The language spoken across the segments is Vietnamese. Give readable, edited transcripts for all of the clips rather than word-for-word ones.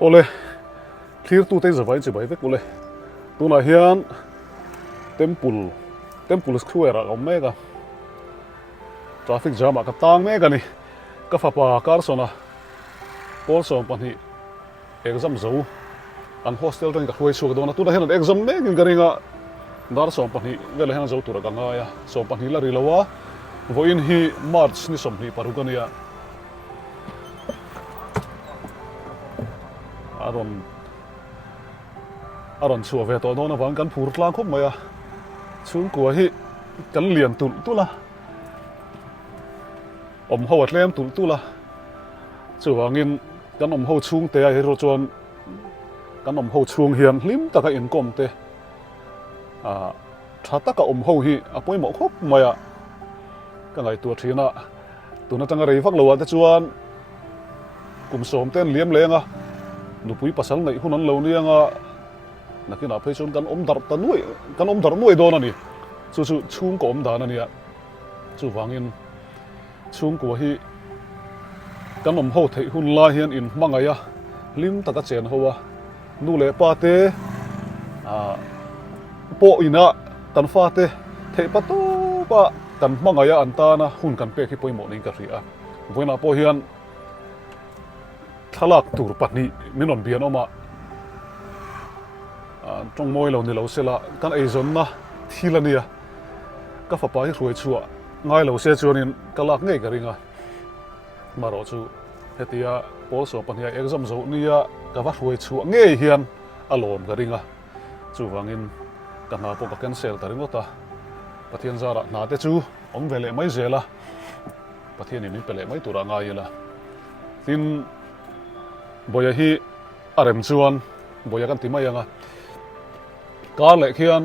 Ole, clear tu te zawai chi bai vek ole. Tu na hian temple square a om mega. Traffic jam a ka tang mega ni. Ka fa pa Carsona. Paul som pan hi exam zo. An hostel ring ka huai chu do na tu na hian exam me ngin garinga. Dar som pan hi vele hian zo tu ra ka nga ya. Som pan hi la ri lawa. Vo in hi March ni som hi parugania. Aron chua ve to na wang kan phur tlang khop maya chung ko hi kan lian tu la om ho atlem tu la chuwangin kan om ho chung te ai ro chuan kan om ho chung hian hlim taka in kom te thata ka om ho hi apoi mo khop maya ka ngai tu thina tuna tanga rei vak lo te chuan kum som ten liam lenga nupui pasal nei hunan lo nianga nakina phei chon kan om dar nuai don ani chu chung ko om dan ania chu wangin chung ko hi kan om ho thei hun la hian in mangaya lim taka chen howa nu le pa te po ina kan fa te thei pa to pa kan mangaya antana hun kan pe khi poimo ning ka ria voina po hian thalak tur patni minon bian oma trong moi lo ni lo sela kan ei zon na thilania ka fa pai ruai chua ngai lo se chuanin kalak ngei garinga maro chu hetia pol so pania exam zo nia ka va ruai chua ngei hian alom garinga chu wangin kana po ka cancel taringota pathian zara na te chu ong vele mai zela pathian ni pele mai tura ngaila tin boya hi arem chuan boya kan timayanga ka le khian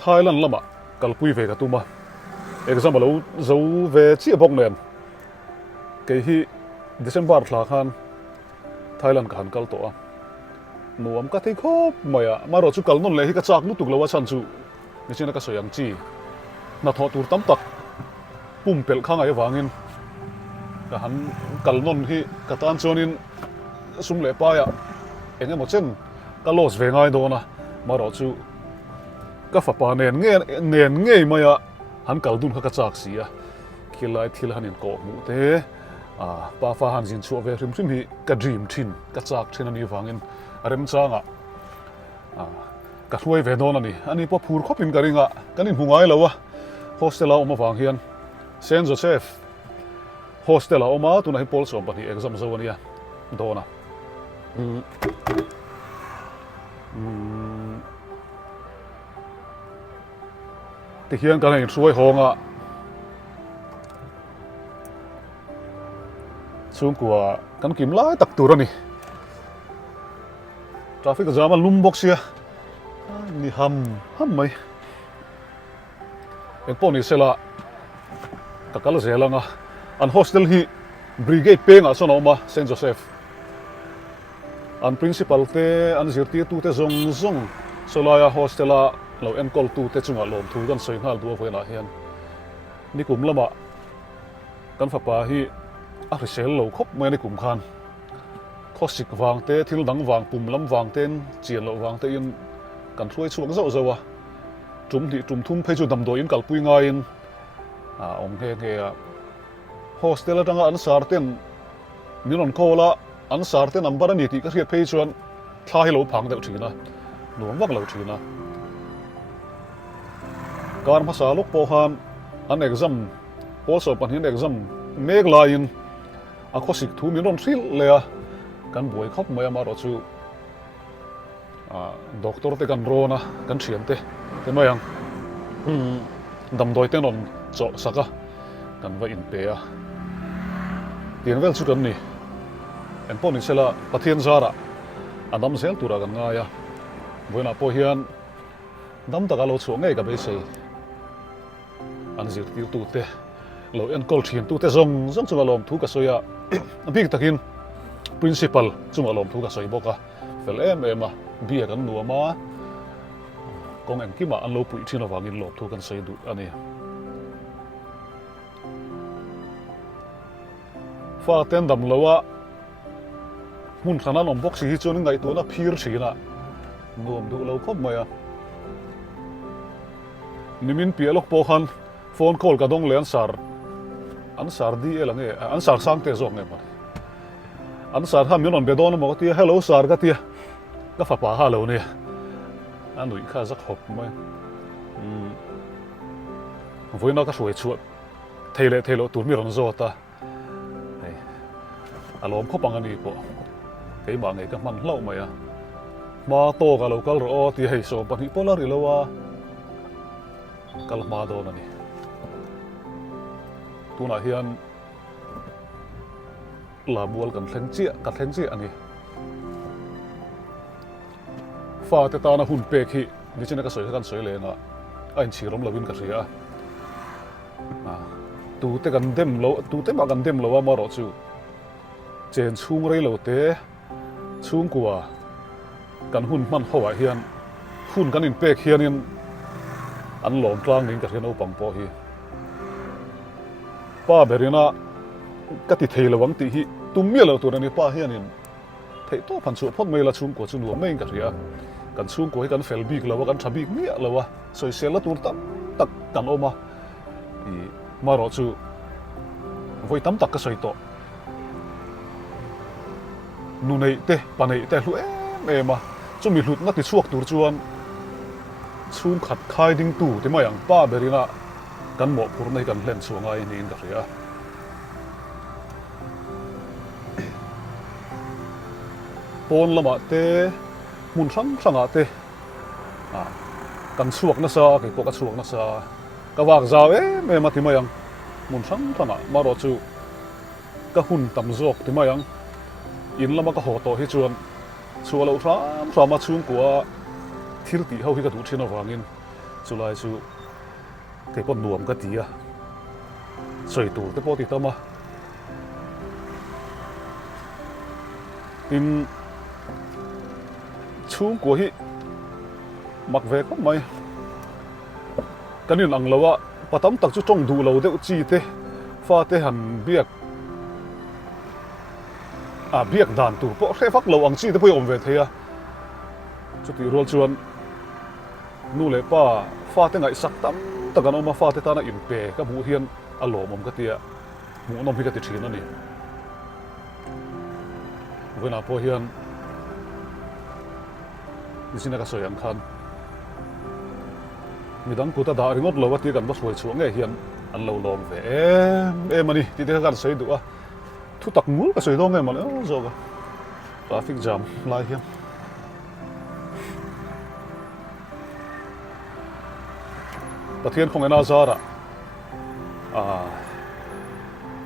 Thailand lama kalpui ve ka tuma exam lo zo ve chi bok nen ke hi December thla khan Thailand kan kal to a nuam ka thei khop maya maro chu kal non le hi ka chak nu tuk lo wa chan chu ni china ka soyang chi na tho tur tam tak pum pel khang ai wangin ka han kal non hi ka tan chonin sum le pa ya enge mo chen ka los ve ngai do na maro chu ka fa pa nen nge maya han kal dun ka chak sia khilai thil hanin ko mu te pa fa han jin chu ve rim hi ka dream thin ka chak thin ani wangin arem changa ka huai ve don ani ani po phur khopin karinga kanin hungai lawa hostela oma wang hian Saint Joseph hostela oma tuna hi pol som pani exam zo ania dona ti hian kan in suai honga chung kwa kan kim lai tak turani traffic jam lum box ya ni ham mai en poni sela takal zelanga an hostel hi brigade penga sono ma Saint Joseph an principal te an zirti tu te zong solaya hostela lo en kol tu te chunga lom thu kan soi ngal du voina hian ni kum lama kan fa pa hi a resel lo khop mai ni kum khan khosik wang te thil dang wang pum lam wang ten chian lo wang te in kan throi chuang zo zo wa tum thum phei chu dam do in kal pui nga in ong he hostel atanga an sarten minon kola an sarten number ani ti ka riat phei chuan thla hi lo phang deuh thina nuam wak lo thina kar masa lok po han an exam also pan hin exam meg lain a khosik thu mi ron thil le a kan boi khop mai ma ro chu doctor te kan rona kan thiam te mai ang dam doi te non cho saka kan va in pe a tiền vel chu kan ni en pon in sela pathian zara adam sel tura kan nga ya voina po hian dam ta galo chu ngai ka be sei an zir tir tu te lo en kol thiam tu te zong chu alom thu ka soya big takin principal chu alom thu ka soi boka fel em a bia kan nuama kong en kima an lo pui thina wangin lo thu kan sei du ani fa ten dam lowa mun thana nom box hi chuan ngai tu na phir thina nuam du lo khop mai a nimin pialok po khan phone call ka dong len sar an sar di elange an sar sang te zong nge ma an sar ha mion on bedon mo ti hello sar ka ti ka fa pa ha lo ne an nui kha zak hop mai voina ka soi chuat thelo tur mi ron zo ta ai alom khopang ani po cái mà ngày các măng lâu mày à mà to cả lâu cả rồi thì hay số bận hi polar đi lâu à cả mà đó này tu nãy hiền là buôn cần thèn chia anh pha te ta na hun pe khi ni china ka soi le na anh chỉ rom lovin ka ria tu te kan dem lo tu te ma kan dem lo ma ro chu chen chung rei lo te chung kwa kan hun man hawa hian hun kan in pek hian in an lom tlang ning ka hian opang po hi pa berina ka ti thei lawang ti hi tum mi lo tur ani pa hian in thei to phan chu phok mai la chung ko chu nu mai ka ria kan chung ko hi kan fel bik lawa kan thabik mi lawa soi sel la tur tam tak kan oma i ma ro chu voi tam tak ka soi to nu nei te pa nei te hlu em a chu mi hlut na ti chuak tur chuan chung khat khai ding tu te mai ang pa berina kan mo phur nei kan hlen chuanga in in ka ria pon lama te mun sang te kan chuak na sa ke ko ka chuak na sa ka wak zaw me ma ti mai ang mun sang ma ro chu ka hun tam zok ti mai ang in lama ka ho to hi chuan chu lo ram ma chung kwa thil ti ho hi ka du thina wangin chulai chu ke pon nuam ka ti a soi tur te po ti tama in chung kwa hi mak ve ko mai kanin ang lawa patam tak chu chong du lo deuh chi te fa te han biak biak dan tur po hre fak lo ang chi te poi om ve theia chu ti rol chuan nu le pa fa te ngai sak tam takan oma fa te ta na in pe ka bu hian alom om ka tia mu nom hi ka ti thin ani vena po hian nisina ka soyang khan midang puta da ringot lo wati kan ba soi chuang nge hian an lo lom ve em ani ti te kan sei du a thu tak mul ka soi do nge ma zo ga traffic jam lai hian pathian khong ena zara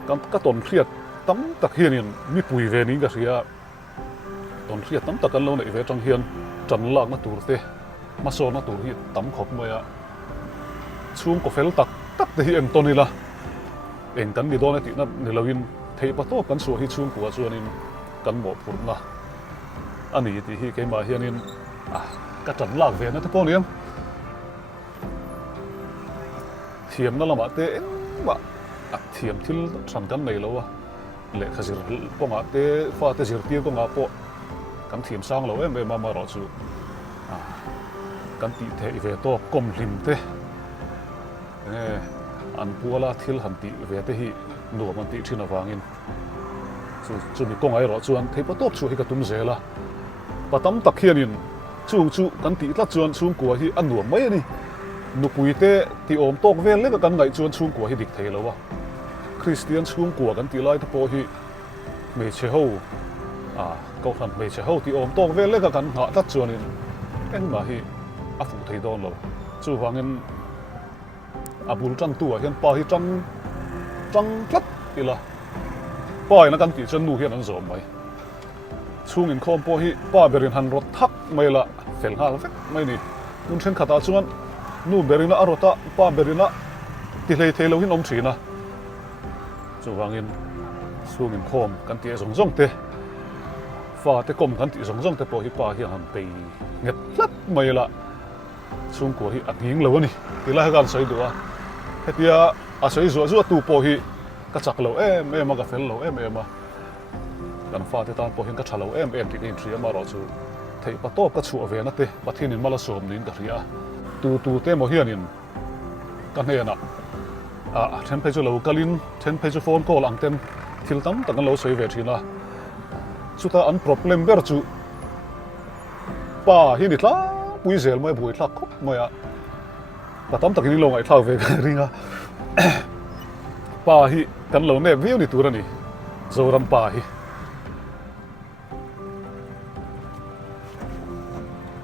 kan ka ton khriat tam tak hianin mi pui ve ning ka ria ton khriat tam tak kan lo nei ve tang hian chan lak na tur te ma so na tur hi tam khop mai a chung ko fel tak te hi en tonila eng kan mi do na ti na ni lawin thei pa to kan so hi chung ko chuanin kan mo phur na ani ti hi ke ma hianin ka chan lak ve na te poniam thiam na lama te ba thiam thil than kan nei lo a le khazir ponga te fa te zir tir ko nga po kan thiam sang lo em ma ro chu kan ti the i ve to kom lim te an puala thil han ti ve te hi nu man ti thina wangin chu mi kong ai ro chuan thei pa top chu hi ka tum zela patam tak hianin chu kan ti tla chuan chung ko hi an nuam mai ani nupui te ti om tok vel le ka kan ngai chuan chung kwa hi dik thei lo wa Christian chung kwa kan ti lai te po hi me che ho kau than me che ho ti om tok vel le ka kan nga ta chuan in en ma hi a fu thei don lo chu wangin abul tang tu hian pa hi tang tlat ila pa ina kan ti chuan nu hian an zom mai chung in khom po hi pa berin han rot thak mai la fel hal vek mai ni nun then khata chuan nu berina arota pa berina ti hlei thei lo hin om thina chu wangin chung in khom kan ti zong zong te fa te kom kan ti zong zong te po hi pa hi han pe nget lat mai la chung ko hi anging lo ani ti la gan soi do hetia a soi zo tu po hi ka chak lo em ka fel lo em kan fa te tan po hin ka thalo em ti in thria ma ro chu thei pa top ka chu ave na te pathin in mala som nin ka ria tu te mo hian in kan he na then page lo kalin then page phone call ang ten thil tam tak lo soi ve thina chuta an problem ber chu pa hi ni tla pui zel mai bui tla khop mai a patam takin lo ngai thlau ve ringa pa hi kan lo ne view ni turani zoram pa hi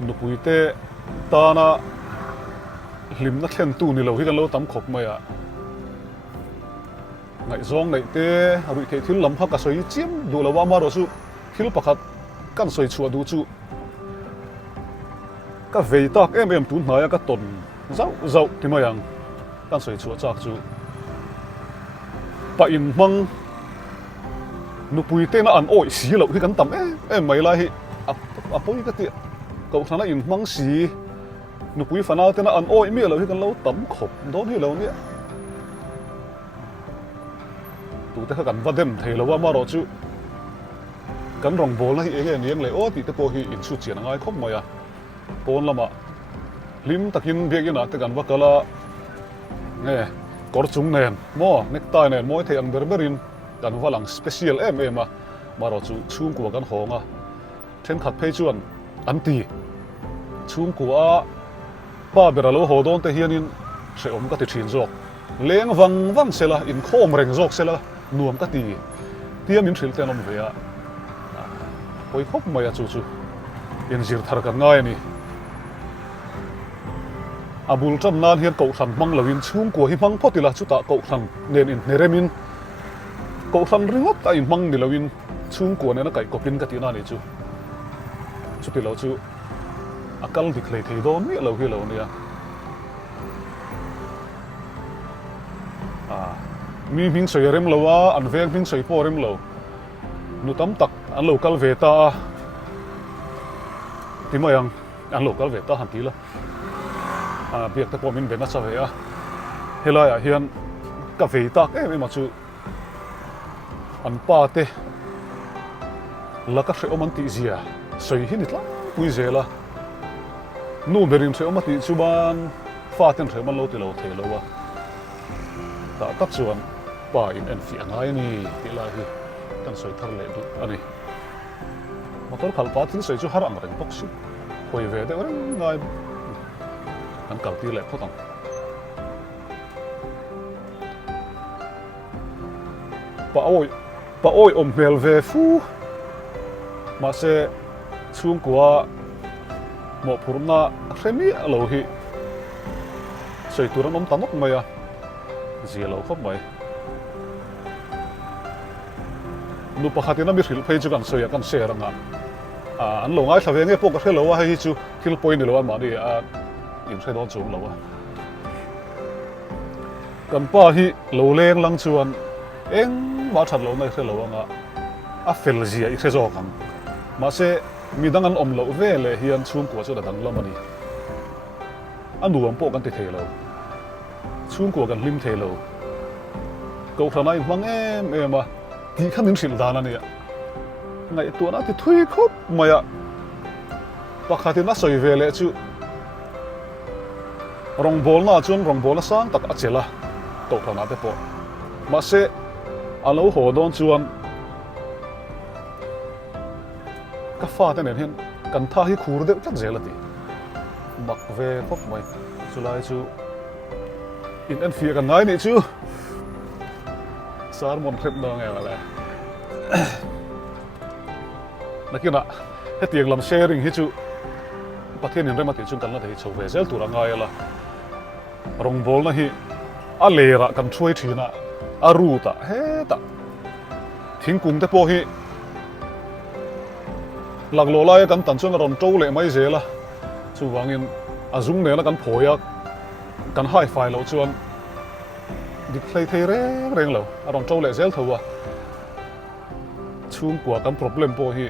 nupui te tana hlim na thlen tu ni lo hi kan lo tam khop mai a ngai zong nei te rui the thil lam phaka soi chim du lawa ma ro chu thil pakhat kan soi chua du chu ka vei tak em tu hnaya ka ton zau ti mayang kan soi chua chak chu pa in mang nupui te na an oi si lo hi kan tam em mai la hi a poi ka ti ko thana in mang si nupui fanal te na an oi mi lo hi kan lo tam khop don hi lo ni tu te kan vadem thei lo wa ma ro chu kan rong bol na hi niang le o ti te po hi in chu chian ngai khop mai a pon lama lim takin begina te kan wakala nge kor chung nen mo nektai nen moi the ang berberin kan walang special em a maro chu chung ko kan honga then khat phei chuan anti chung ko a pa beralo hodon te hianin se om ka ti thin jok leng wang sela in khom reng jok sela nuam ka ti tiam in thil te nom ve a poi khop mai a chu in zir thar kan ngai ni abul tam nan hian ko than mang lovin chung ko hi mang photila chuta ko than nen in neremin ko than ringot ta in mang ni lovin chung ko ne na kai kopin ka ti na ni chu ti lo chu akal dik lei thei do mi lo hi lo nia mi ming soi rem lo wa an vek ming soi po rem lo nu tam tak an local ve ta ti mayang an local ve ta han ti la biak te po min bena cha ve a helaya hian ka ve tak em chu an pa te laka hre oman ti zia soi hi ni tla pui zela nu berin hre omati chuban fa ten hre man lo ti lo the lo wa ta tak chuan pa in en fi angai ni ti la hi kan soi thar le du ani motor khal pa thil soi chu har ang reng box hoi ve de reng ngai kan kal ti le photang pa oi om mel ve fu ma se chung kwa mo phurna remi lo hi soi turan om tanok maya zia lo khop mai nu pakhatina mi hril phei chu kan soya kan share anga an lo ngai thave nge pok ka hello wa hi chu thil point ni lo ma ni in thai don chung lo wa kan pa hi lo leng lang chuan eng ma that lo nai hello anga a fel zia I khezo kan ma se mi dang an om lo ve le hian chung ko chu da dang lam ani anu am po kan ti thei lo chung ko kan lim thei lo ko thana in mang em a ti khan in sil dan ani ngai tu na ti thui khop maya pakhatin na soi ve le chu rong bol na chun rong bol na sang tak achela to thana te po ma se alo ho don chuan ka fa te nen hin kan tha hi khur de tak zelati mak ve khop mai chulai chu in an fi kan ngai ni chu sar mon khrep na ngai wala nakina hetiang lam sharing hi chu pathian in remati chung kan la thei chho ve zel tur angai ala rong bol na hi a lera kan throi thina a ruta he ta thingkung te po hi lag lo lai kan tan chuan ron to le mai zela chu wangin azung ne la kan phoya kan hai fai lo chuan display thei reng lo a ron to le zel thowa chung kwa kan problem po hi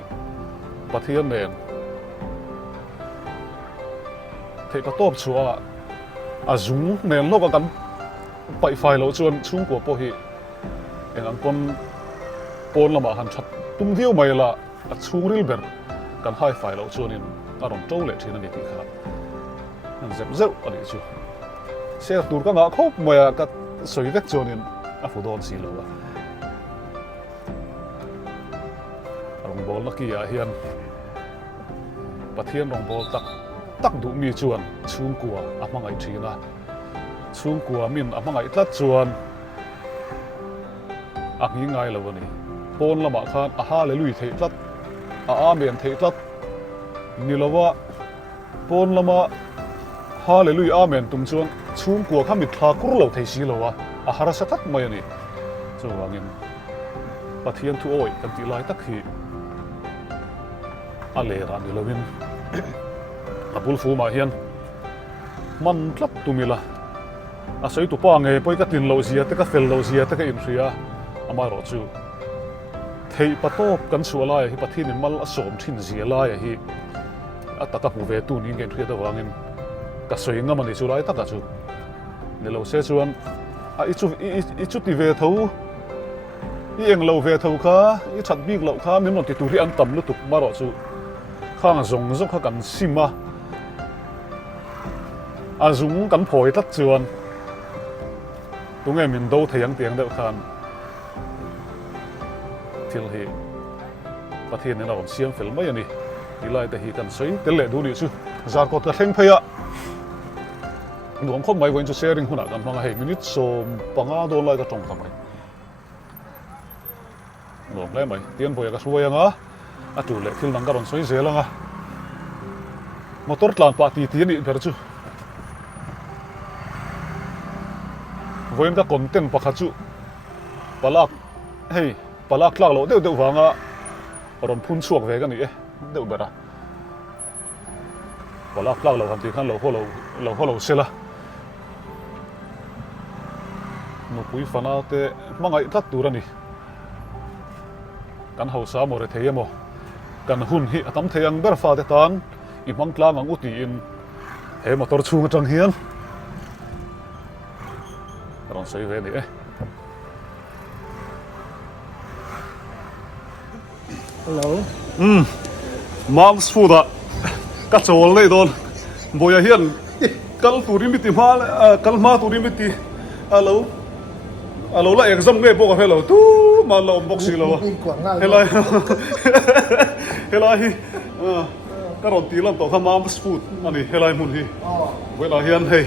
pathian nen thei pa top chua azung nen lo kan pai fai lo chuan chung kwa po hi engang kon pon lama han that tum viu mai la a chung ril ber kan hai fai lo chuan in a ron to le thina ni ti kha an zep zeu ani chu se tur ka nga khop moya ka soi vek chuan in a fu don si lo wa rong bol na ki a hian pathian rong bol tak du mi chuan chung kwa a mangai thina chung kwa min a mangai tlat chuan a ngi ngai lo ni pon lama khan a ha le lui thei tlat a men thei tlat ni lawa pon lama ha le lui a men tum chuan chung kwa kha mi thla kur lo thei si lo wa a hara sa that mai ani chu wangin pathian thu oi kan ti lai tak hi a le ra ni lovin a bul fu ma hian man tlat tumila a soi tu pa nge poi ka tin lo zia te ka fel lo zia te ka in ria ama ro chu thei patop kan chu lai hi pathin in mal a som thin zia lai hi ataka pu ve tu ni ngen thria da wangin ka soi ngam ani chu lai taka chu ne lo se chuan a i chu ti ve tho i eng lo ve tho kha i that bik lo kha min non ti tu ri an tam lu tuk ma ro chu khang zong zong kha kan sima a zung kan phoi tat chuan tung em min do theyang tiang deuh khan thil hi pathian in awm siam fel mai ani ilai te hi kan soi tel le du ni chu zar ko ta thleng pheya nuam khom mai goin chu sharing huna kan hmanga hei minute som panga do lai ka tong tamai nuam lai mai tian boya ka suayanga a tu le thil nang ka ron soi zelanga motor tlan pa ti ni ber chu voin ka content pakha chu palak hei palak tlak lo deuh wanga ron phun chuak ve ka ni e deuh bera palak tlak lo han ti khan lo ho lo sela no pui fana te mangai tlat tur ani kan ho sa mo re theiemo kan hun hi atam theiang ber fa te tan i mang tlang ang uti in he motor chung atang hian ron soi ve ni e Hello. Mom's food ka chol nei don boya hian kal turin biti ma turin biti alo la exam nge bo ka hello tu ma lo box si lo helai ka ron ti lam to kha mom's food ani helai mun hi wela hian hei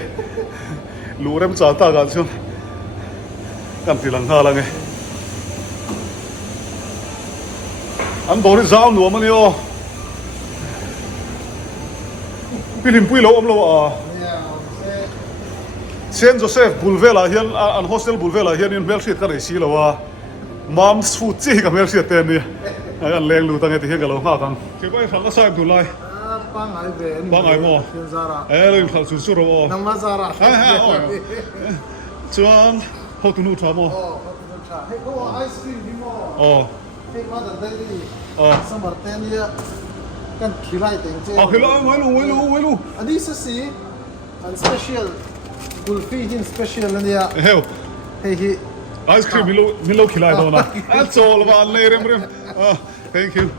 lurem cha ta ga chun kan ti lang ha la nge an dori zao nuam ani o pilim pui lo om lo a Saint Joseph Bulvela hian an hostel Bulvela hian in Melshit ka rei si lo wa mom's food chi ka Melshit te ni an leng lu tang ti hian ka lo nga kang ti bai phang ka sai du lai Pangai ven. Pangai mo. Zara. rin khal su su ro o Nang Zara. chuan ho tu nu tha mo Hey, go ice cream ni mo. o Hey, ma da dai. Oh. Summer ten ya. Kan khilai teng che. a khila wai lu Adi sa si an special kulfi hin special ania. heu Hey hi. ice cream milo khilai do na that's all about nei rem thank you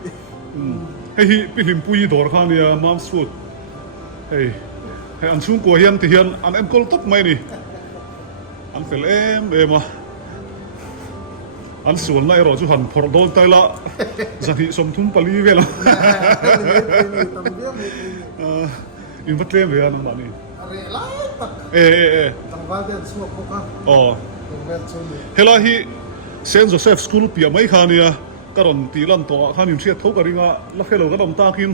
hei pilim pui dor khan ya mom's food hei an chung ko hian ti hian an em kol top mai ni an fel em a an suan lai ro chu han phor dol tai la zathi som thum pali vela in vatlem ve an mani Are lai tak. e Tang ว่าเดินสวกพวกเขา อ๋อ ตรงนั้นช่วย เฮลาฮีเซนต์โจเซฟสคูลเปียไม่ขานี่ก็รอนตีลันตัวข้านิมเชียทุกกริงะลักเฮโลก็ดมตากิน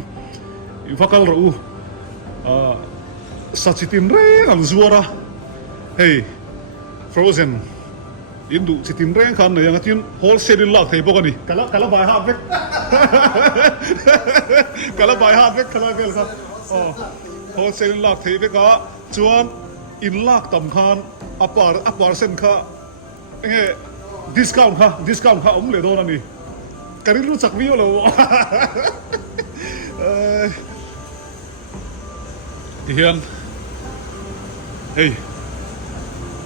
อยู่ฟักกัลรูสัจจิตินเร่งอันซัวระเฮ้ยฟรอเซนอินดูจิตินเร่งขันเนี่ยยังที่โฮลเซลินลักเทปกันนี่กะละบายฮาร์ดเวกกะละบายฮาร์ดเวกกะละเวลครับอ๋อโฮลเซลินลักเทปก็จวนอินลักต่ำขันอัปปาร์เซนค่ะเฮ้ดิสคาวน์ค่ะผมเลยโดนอันนี้การรู้จักวิวแล้วที่เฮียนเฮ้ย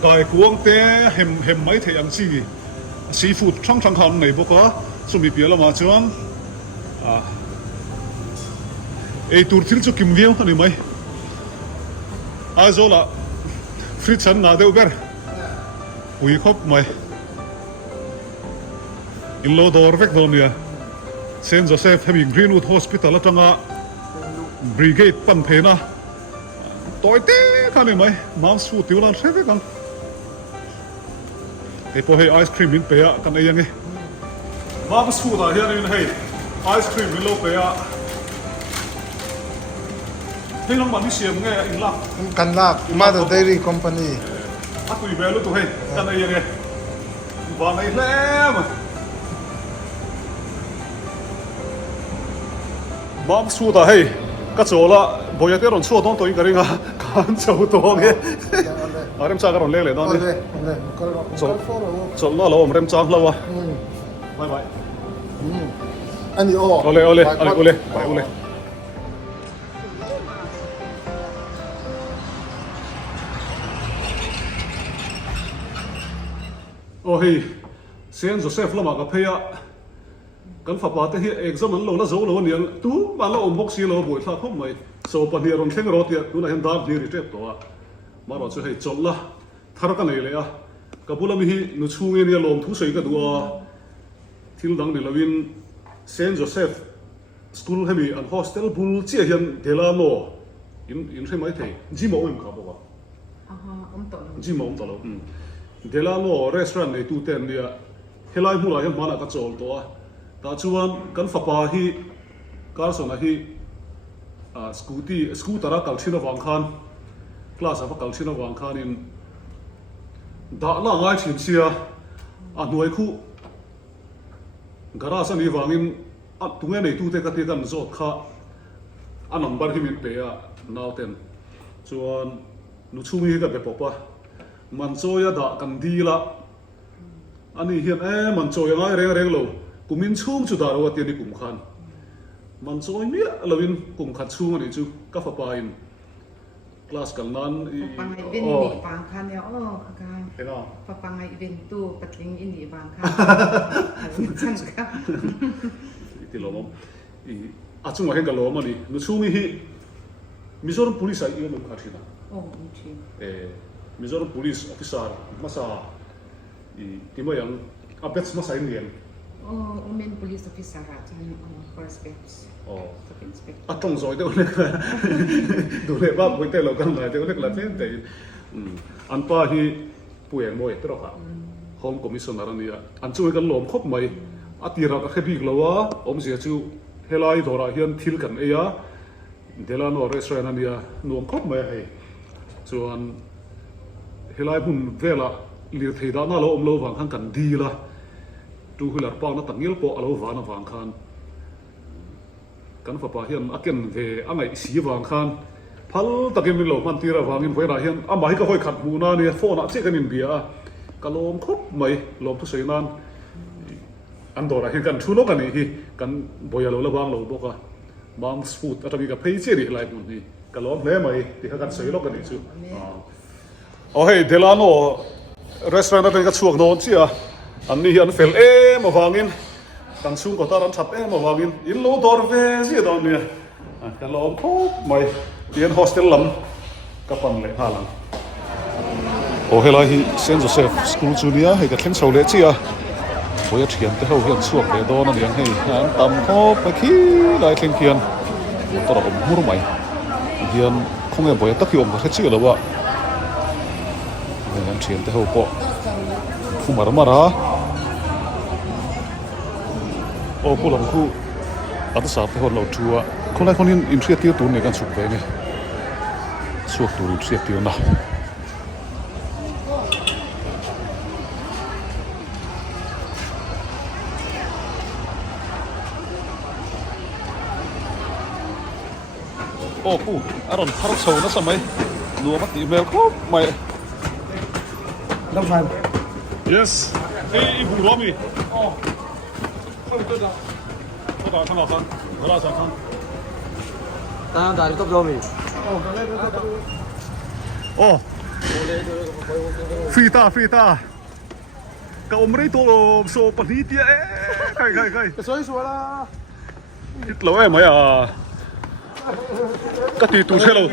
ไก่กวางเต้เห็มไม่เทียงซีฟู้ดช่างคันไหนบอกว่าสมัยเปียละมาจวนไอตัวที่จะกินเลี้ยงอันนี้ไหมอาโซล่ะฟริตชันนาเดวเบอร์อุ้ยครบไหมอินโลดอร์เวกโดนเนี่ยเซนต์โจเซฟเฮมิงกรีนวูดฮอสพิทอลละจังอ่ะบริเกตปันเพนะต่อยเต้กันเลยไหมมัมสูติวลันเซฟกันไอ้พวกให้ไอศครีมมินเปียกันไอ้ยังไงมัมสูตรเฮียนี่ให้ไอศครีมมินโลเปียให้น้องมันนี่เสียงไงอินลัก กันลาก Mother Dairy Company อ่ะตุยเบลตัวให้กันไอ้ยังไงบ้านไอ้แหลมมัมสูตรให้ก็โจละบอยเตอร์รอนชั่วต้องตัวอีกอะไรเงี้ยการโจตัวเงี้ยเริ่มจากการเล่นเลยตอนนี้โจละเราเริ่มจากแล้ววะบายบายอันนี้โอ้โอเล่ไปโอเล่โอ้ยเซนโจเซฟละมากับเพียกันฝับว่าแต่ที่เอกซ์มันโลละโจโลเนี่ยตู้มาละอมพกซีโลบุยท่าพุ่มไหมโซปันเนี่ยรอนเข่งรถเนี่ยตู้น่ะเห็นดาร์ดีริเทปตัวมาเราจะให้จบละทาร์กันเลยเลยอ่ะกับพวกเรามีนุชูเงี้ยเนี่ยลมทุกสิ่งก็ดูที่ดังเนี่ยเราวินเซนโจเซฟสคูลให้มีอันโฮสเทลบุลเจียเฮียนเดลาโนอินใช่ไหมเทจีโม่อิมครับบอกว่าจีโม่ตลอดเดลาโนรีสอร์ทในตู้เต็นเนี่ยเฮลัยมูลายังมาหนักกระโจนตัวแต่ชวนกันฝับว่าที่การส่งที่สกูตระกัลชินวังคานคลาสฟักกัลชินวังคานินด่าล่างไอ้ชิมเสียอันหน่วยคู่กระราสันนี้วังอินตรงนี้ในตู้เตกตีกันโจทย์ข้าอันนับบัตรที่มีเปียนาวเต็นชวนนุชูมีกับเด็กปะมันโจยด่ากันดีละอันนี้เห็นมันโจยังไงเร่งโลกุมินชุ่มจุดดาวตีนี่กุมขันมันโจยมีเราวินกุมขัดชุ่มอันนี้จูกับฟ้าปายน์คลาสกันนั้นปังไอเวนนี่บางคันเนี่ยค่ะเห็นอ่ะปังไอเวนตู้ปัดลิงอินดีบางคันฉันค่ะที่เราอาจุงว่าเห็นกันล้อมันนี่นุชูมีมิโซรัม police อีกแล้วมันขัดที่นั่นมิโซรัม police officer มาซาที่มาอย่างอัปเดตมาใส่เงินwomen police officer ใช่ first steps ตรงซอยเดี๋ยวเล็กดูเลยว่าบุญเตะเรากันเลยเดี๋ยวเล็กละเท่แต่อันป้าที่ป่วยบ่อยตลอดครับ Home Commissioner นี่อันช่วยกันหลอมครบไหมอัติรักแค่พี่กลัวอมเสียชูเฮลัยดอราเฮียนทิลกันเอียเดลานอร์เรสเตอร์นั่นเนี่ยนวมครบไหมให้ส่วนเฮลัยพุ่นเวลาเลี้ยงที่ด้านนั้นเราอมเราวางข้างกันดีละดูหุ่นหลับปางนั่นตั้งเงี้ยปอเราวางวางข้างกันฝ่าป่าเฮียนอักเกนเวอันไหนสีวางข้างพัลตะเกียบมีโลมันตีระวางอินไว้ได้เฮียนอันไหนก็ค่อยขัดหูน่าเนี่ยโฟน่ะเจ๊กันอินเบียกะลมครบไหมลมทุกสิ่งนั้นอันโดราเห็นกันชูโลกันนี่กันบอยเราละวางเราบอกว่าบางสปูดอาจจะมีกับเพย์เจอร์อะไรพวกนี้กะลมเล่ไหมที่เขากันใส่โลกันนี่ชูโอ้ยเดลานโอรีสอร์ทนั่นก็ช่วงโน้นสิอันนี้อันเฟลมาวางอินกันช่วงก็ตารันชับมาวางอินโลดอร์เวสิตอนนี้กะลมครบไหมเรียนโฮสเทลลำกับปันเลยฮาลังโอ้เฮลัยเซนต์โจเซฟสคูลจูเนียให้กับเข่งโซเลจิอาโอ้ยเทียนแต่เขาเฮียนช่วงเดโดนั่นเองให้ตำครบมาขี้ลายเข่งเทียนตัวเรามุรุไหมเฮียนคงยังบ่อยตักยมกับเชื่อแล้วว่า thiam te ho po khumar mara o pulam khu ata sa te hon lo thua khonai khonin in thria tir tur ne kan suk ve ni suak tur in thria tir na ô khu aron pharak chho na samai nuwa mati mel khop mai Long time. yes ei bu romi oh khoi to da to da thang khan hala sa khan Ta dari top zomi. oh frita ka omrei to so pani tia kai Cái số số là ít lâu em mày à cái tí tụi xe lâu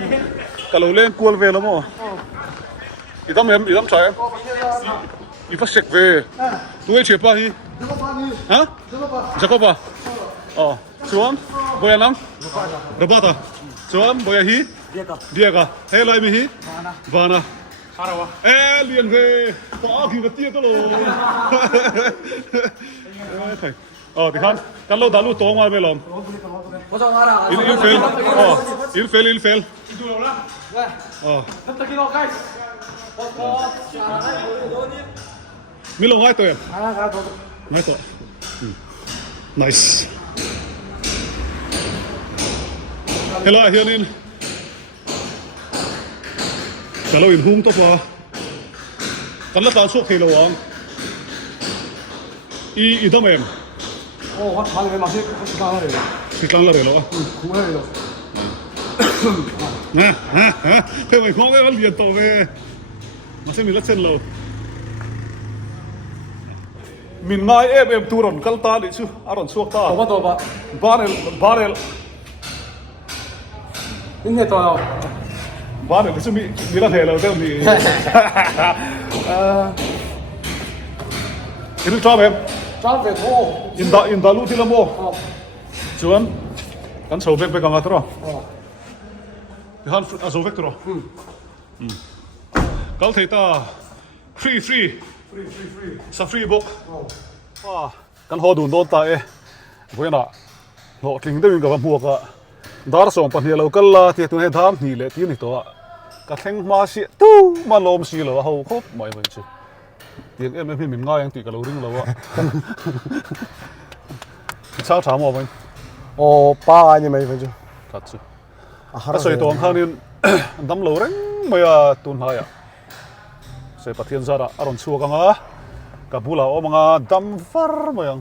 cả lâu lên cuốn về lắm mà idam trái em đi phát sạch về tụi em chụp bao hi hả Jacoba chuan boya nang Robata chuan boya hi Diega hey lai mi hi Vana Harawa liền về bỏ thì cái tia đó rồi thầy thì khăn cái lâu đã lúc to ngoài về lòng il fail mi lo ngay tôi ngay tôi nice hello hiền in cái lâu in hung tốt quá cái là tao suốt thì lâu ang i đâm em Ồ, hắn cái mà xích cao rồi. xích tăng là để lo Cũng hay rồi. nè cái mày khoang cái liền tổ về mà xem mình lắc chân lâu mình ngay em tu ròn cắt ta đấy chứ ròn suốt ta Toba toba. barrel Những người to. barrel cái chứ mi là thế lâu thế mi cái trap em Trap về thô. in da lu thì làm bộ chuan kan so vek vek anga tro han a so vek tro kal thei ta free sa free book kan ho dun don ta e voina lo tling de ga mu ka dar som pan hi lo kal la ti tu he dham ni le ti ni to ka thleng ma si tu ma lom si lo ho khop mai wen chu tiếng em mình ngai anh tụi cả lâu rinh lâu ạ sao chả mà vậy Ồ, ba anh mày phải chứ. thật sự cái sợi tuồng khang nên đâm lâu rinh mày à tuần hai à sẽ bắt thiên ra đó aron chua căng á cả bù lão ông à đâm phar mày ang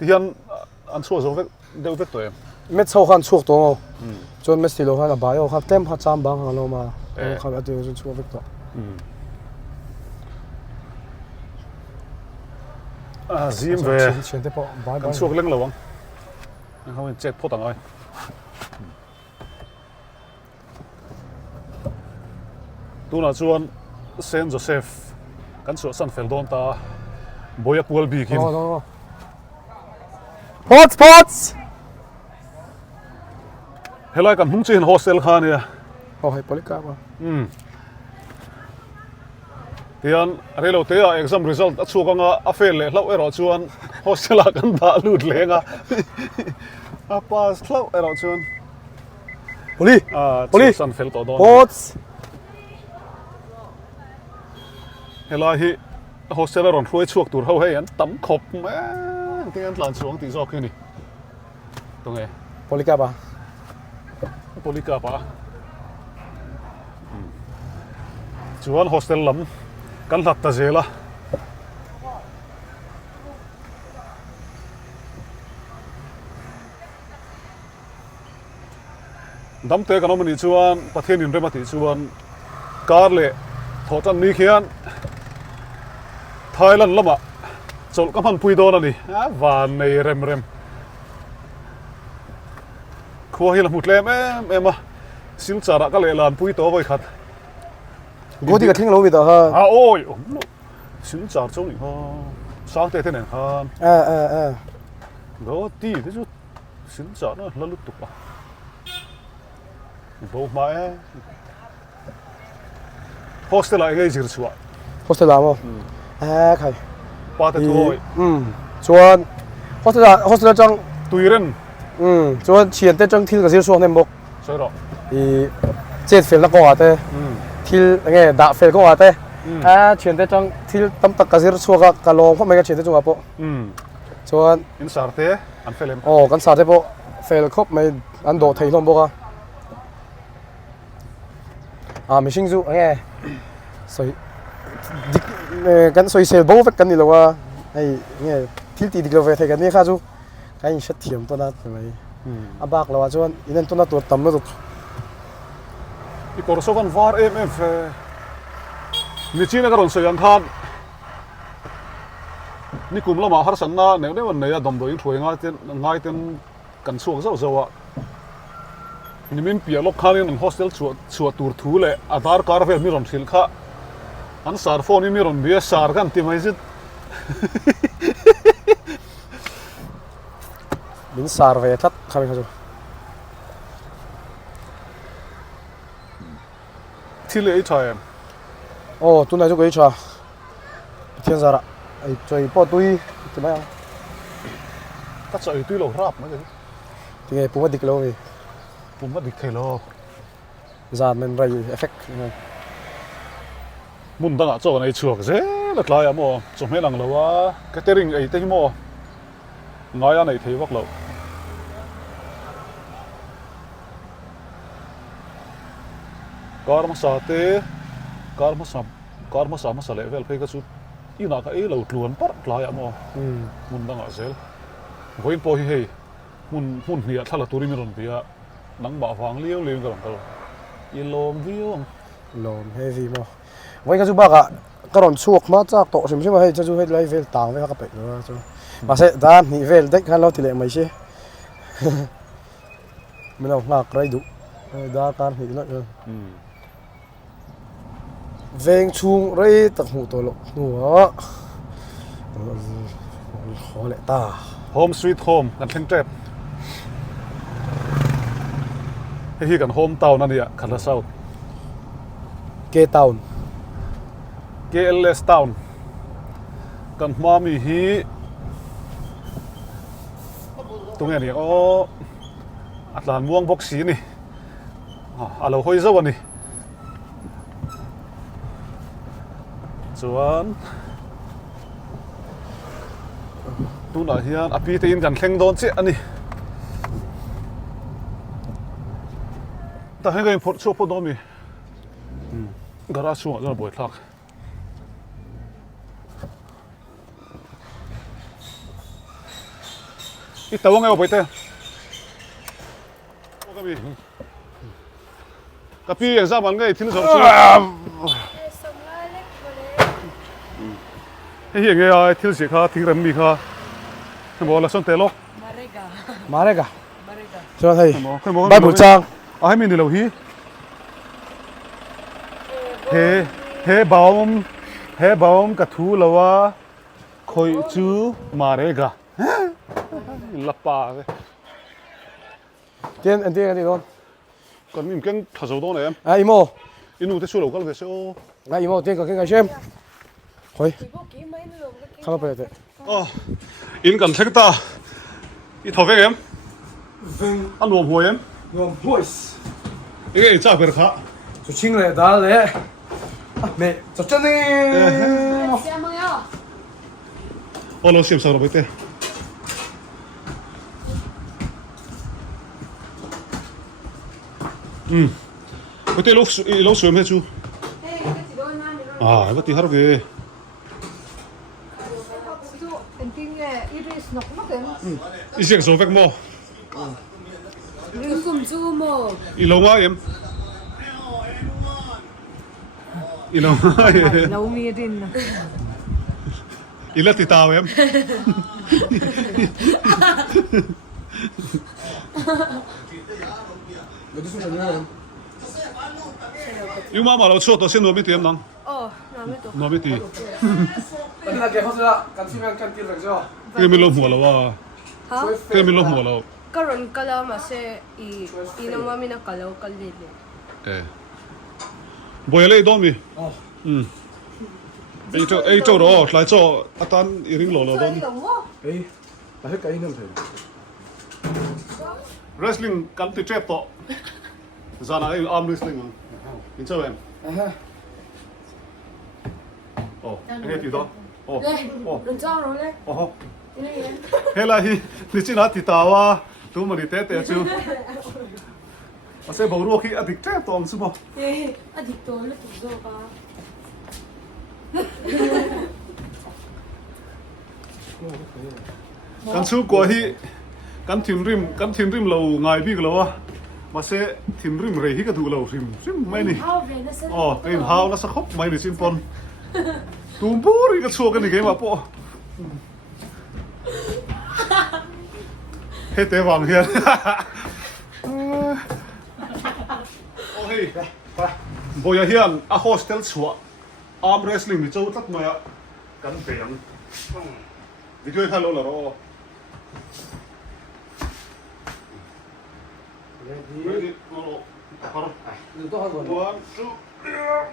thì anh chua rồi vết đều vết tuổi em Mét sau khăn chuộc to. Cho mét xí lô khăn là bài ô khăn tem khăn chăm băng khăn lô mà. Khăn ở đây chuộc vết to. zim về Chuyện thế bỏ bài kan chuộc leng lâu anh không chết phốt tang ai tu na chuan Saint Joseph kan chuak san feldon ta boya pual bi kin Đó. Pots. helai kan hung chin hostel khan ya Ồ, hay polika mà. tian relo te a exam result a chuak anga a fail le hlau ero chuan hostel a kan da lut lenga a pass hlau ero chuan Poli. Poli san fel to don Pots. helai hi hostel ron hroi chuak tur ho hei an tam khop ma tian tlan chuang ti zok ni tong e Polika ba. polika pa chuan hostel lam kan hlat ta zela dam te kan omani chuan pathian in remati chuan kar le thotan ni khian Thailand lama chol kam han pui don ani van nei rem khua hi la mut lem em a sil chara ka le lan pui to voi khat Gỗ thì cả thinh lâu bị đó ha. ôi sil char chong ni ha sang te thế này ha go ti cái chút sil char nó la lut tu pa bo mai hostel lại ngay gì rồi hostel làm không khai qua tới thôi chuan hostel trong tùy lên chuan chiến tết trong thil cái gì xuống nem bốc rồi đó chết phèn là có à thil nghe đã phèn có à chiến tết trong thil tâm tắc cái gì xuống cái lồng không mấy cái chiến tết trong apa chuan in sáng thế ăn phê lên kan sa te po phèn khop mấy ăn đồ thấy lom bốc à mình sinh dụ nghe soi kan soi sel bo vek kan ni lawa ai nghe thil ti dik lo ve thai kan ni kha chu kai shat thiam to na mai abak lawa chuan inan to na tur tam no tu cái cổ số con var em phê ni chi na cáiron soi ăn than ni kum lo ma har san na nếu nếu này dom do in thui ngay tên cần suộc dâu dâu à ni min pia lok khan in hostel chuột tur thu le adar car vel mi ron thil kha an sar phone mi ron bia sar kan ti mai zit min sar ve that khamin kha chu thil le chai em tu nai chu ko cha thiên zara ai choi po tui ti mai ta chai tui lo rap ma ti nge puma dik lo vi pum ma dik thelo zan men rai effect mun dang a chaw nei chuak ze la tlai amo chu me lang lo wa catering ei te hi mo ngai a nei thei wak lo kar ma sa ma sa le vel phei ka chu ina ka ei lo tluan par tlai amo mun dang a zel voin po hi hei mun hnia thala turi mi ron bia nang ba wang liu liu ka ron i lom viu lom heavy mo voi ka chu ba ka karon chuak ma chak to sim sim hei chu hei lai vel tang ve ka pe no chu ma se dan ni vel dek kan lo ti le mai se me lo ngak rai du da kan hi na veng chung rai tak hu to lo nuwa ho le ta home sweet home kan theng trep hi kan hometown ania khala sau ke town KLS town kan mami hi tunge ni o atlan muang box si ni alo hoi zo ani chuan tuna hian api te in kan thleng don che ani ta hengai phot chu po domi gara chu a boi thak i tawang ai boi te kami kapi exam an ngai thil zo chu hi nge ai thil si kha thing ram mi kha mo la son te lo marega cho thầy mo ba buổi trang ai min lo hi he baum ka thu lawa khoi chu marega lapa ve tiên anh tiên đi luôn còn mình keng thả dầu đó này em à imo inu te sulo kal ve so à imo tiên có cái xem khoi không phải thế in kan thek ta i tho ve em an lom ho em Your voice e cha ber kha cho chinh lại đá lẽ mẹ cho chân đi o lo sim sa ro bete bete lo suem he chu cái tí har ve i sek so vek mo i lo nga em i lo nga lâu mi din i la ti taw em yung mama lo so to sin no mi ti em nang no mi ti anh là cái hotel căn phim căn kia rồi ke mi lo mo lo wa ke mi lo mo lo karon kala mase i inamami na kalaw kalili. boy le do mi Ei châu đó lại cho atan iring lo lo don. ấy là hết cái năm thầy Wrestling kan ti trap to. Zana ei arm wrestling. In châu em. Oh, nghe thì đó. Oh. Oh. Đừng cho nó lên. Oh. Cái này em. Thế là hi chỉ nói thì tao à, tôi mà đi tết tết chứ. Mà sẽ bảo ruột khi ăn thịt trap to ông sư bảo. Ê, à thì tối là tụi rồi ba. Kan su ko hi kan thim rim lo ngai bi lo à. Mà sẽ thim rim rei hi ka du lo rim mai ni. Hao về nó sẽ. Oh, in how na sa khop mai ni sin pon. Tum buri ka chu ka ni ke ma po. Hết tế vàng hiền. Okay. Bây giờ hiền a hostel chua. Arm wrestling thì châu tất mà cắn bèn. Video thay lâu là rồi. Ready? Go. đừng to hơn rồi 1, 2.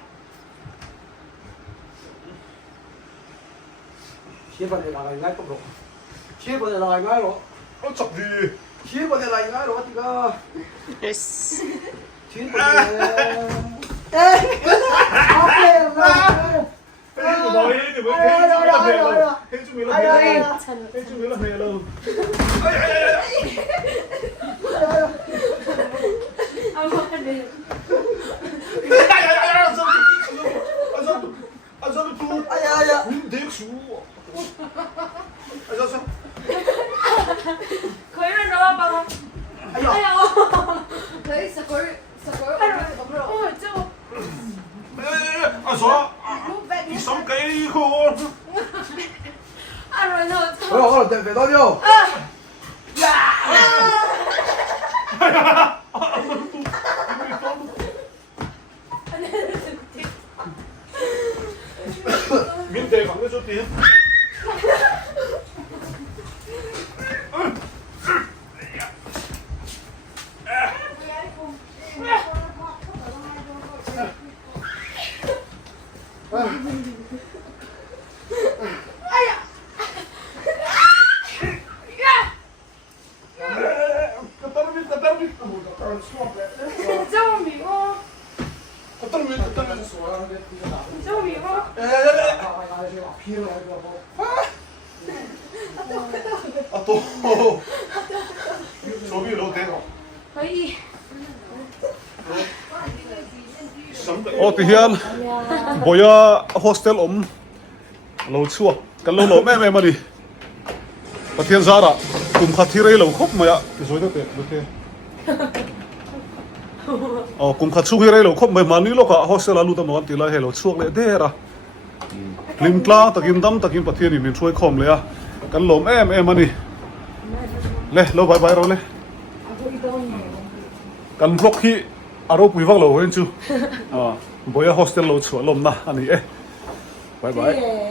chia phần này là ngay tốc độ chia phần này là ngay rồi Nó chọc gì? chia phần này là ngay rồi thì cơ yes chia phần này ê ok rồi Nói đi thì mới thấy chú là mẹ lâu. Thấy chú là mẹ lâu. Thấy chú là mẹ lâu. Ông không cần đi. Khởi ra nó ba. Ai à. Thấy sao khởi không rồi. Ôi chú. Sống cái khô. À rồi nó. rồi tiền về bao nhiêu Miễn đề bằng cái số tiền. Châu Mỹ Ngô. Châu Mỹ Ngô. À tô. Số bị lâu thế rồi. Thấy. Ô thì hiền. Bây giờ hostel lâu chua. Cái lâu mẹ mà đi. Và thiên gia đã cùng khát thi rây lâu khóc mà ạ. Thì rồi được thế. Cùng khát chung hi rây lâu khóc mà ní lúc cả hostel là lưu tâm nó thì là hello chuộc lệ thế ra. Lim tla takin dam takin pathian in min throi khom le a. Kan lom em ani. Le lo bye rồi le. Kan vlog hi aro pui vak lo hen chu. Boya hostel lo chu lom na ani e. Bye.